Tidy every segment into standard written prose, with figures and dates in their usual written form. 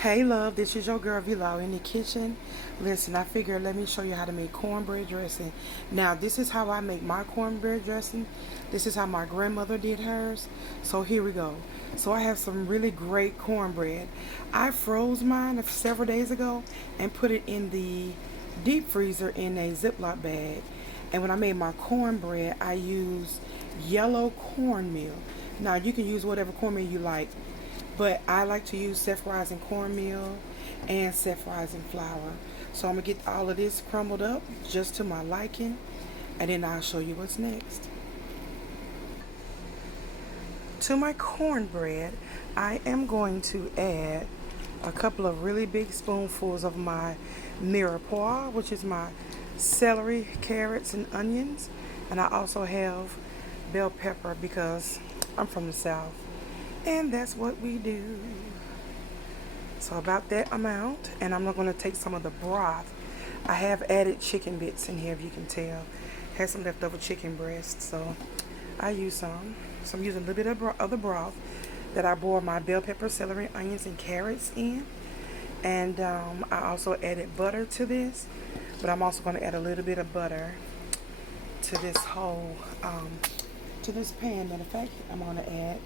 Hey love, this is your girl Vilo in the kitchen. Listen, I figured let me show you how to make cornbread dressing. Now, this is how I make my cornbread dressing. This is how my grandmother did hers. So here we go. So I have some really great cornbread. I froze mine several days ago and put it in the deep freezer in a Ziploc bag. And when I made my cornbread, I used yellow cornmeal. Now, you can use whatever cornmeal you like, but I like to use self-rising cornmeal and self-rising flour. So I'm going to get all of this crumbled up just to my liking, and then I'll show you what's next. To my cornbread, I am going to add a couple of really big spoonfuls of my mirepoix, which is my celery, carrots, and onions. And I also have bell pepper because I'm from the South. And that's what we do. So about that amount, and I'm going to take some of the broth. I have added chicken bits in here, if you can tell. Had some leftover chicken breast, so I use some. So I'm using a little bit of the broth that I boiled my bell pepper, celery, onions, and carrots in. And I also added butter to this, but I'm also going to add a little bit of butter to this whole, to this pan. Matter of fact, I'm going to add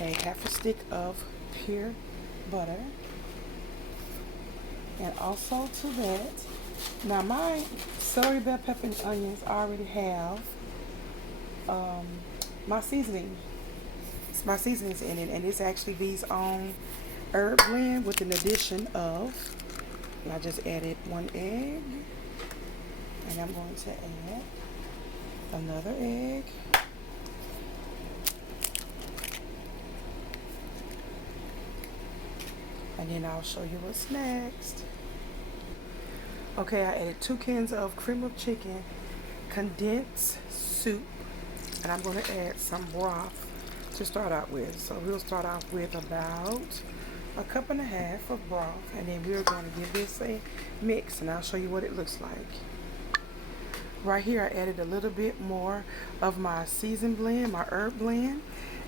a half a stick of pure butter, and also to that, now my celery, bell pepper, and onions already have my seasoning. My seasonings in it, and it's actually V's own herb blend with an addition of, and I just added 1 egg, and I'm going to add another egg. And then I'll show you what's next. Okay, I added 2 cans of cream of chicken, condensed soup, and I'm going to add some broth to start out with. So we'll start off with about 1.5 cups of broth, and then we're going to give this a mix, and I'll show you what it looks like. Right here, I added a little bit more of my season blend, my herb blend,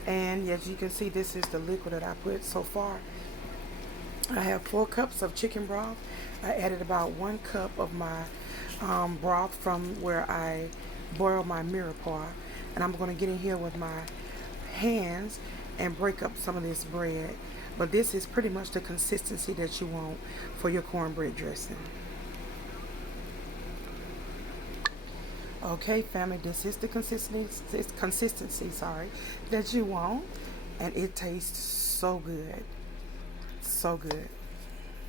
and as you can see, this is the liquid that I put so far. I have 4 cups of chicken broth. I added about 1 cup of my broth from where I boiled my mirepoix. And I'm going to get in here with my hands and break up some of this bread. But this is pretty much the consistency that you want for your cornbread dressing. Okay, family, this is the consistency, that you want. And it tastes so good. So good.